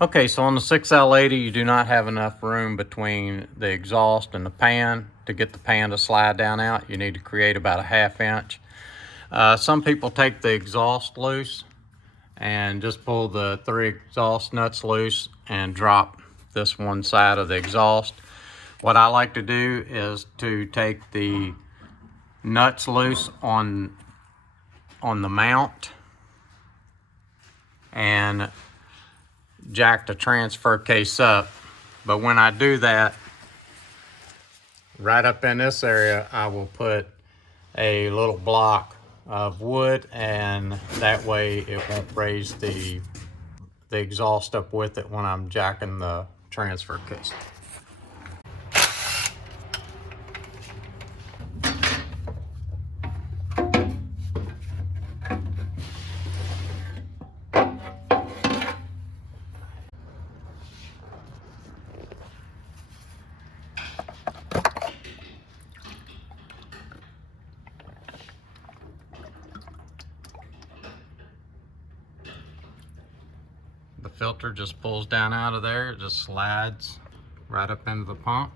Okay, so on the 6L80, you do not have enough room between the exhaust and the pan to get the pan to slide down out. You need to create about a 1/2 inch. Some people take the exhaust loose and just pull the 3 exhaust nuts loose and drop this one side of the exhaust. What I like to do is to take the nuts loose on the mount and jack the transfer case up. But when I do that, right up in this area, I will put a little block of wood, and that way it won't raise the exhaust up with it when I'm jacking the transfer case. The filter just pulls down out of there, it just slides right up into the pump.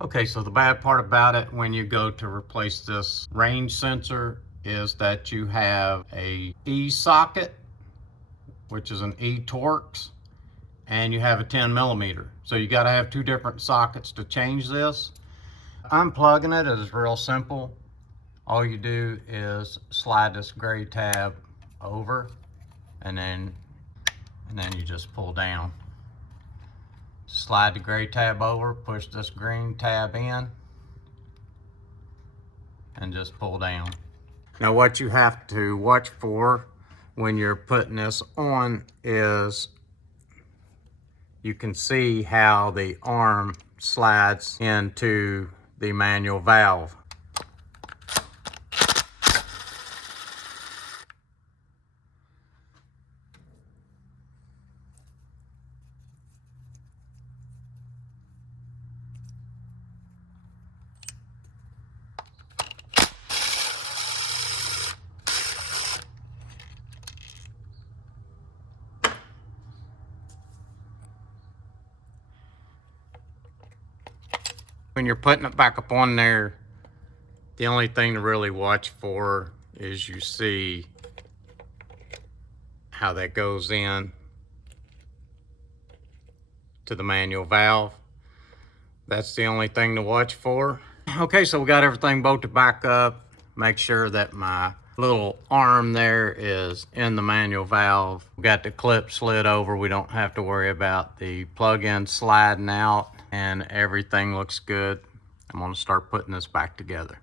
Okay, so the bad part about it when you go to replace this range sensor is that you have a E socket, which is an E-Torx, and you have a 10mm. So you gotta have 2 different sockets to change this. Unplugging it is real simple. All you do is slide this gray tab over, and then you just pull down. Slide the gray tab over, push this green tab in, and just pull down. Now what you have to watch for when you're putting this on is you can see how the arm slides into the manual valve. When you're putting it back up on there, the only thing to really watch for is you see how that goes in to the manual valve. That's the only thing to watch for. Okay, so we got everything bolted back up. Make sure that my little arm there is in the manual valve. We got the clip slid over. We don't have to worry about the plug-in sliding out, and everything looks good. I'm gonna start putting this back together.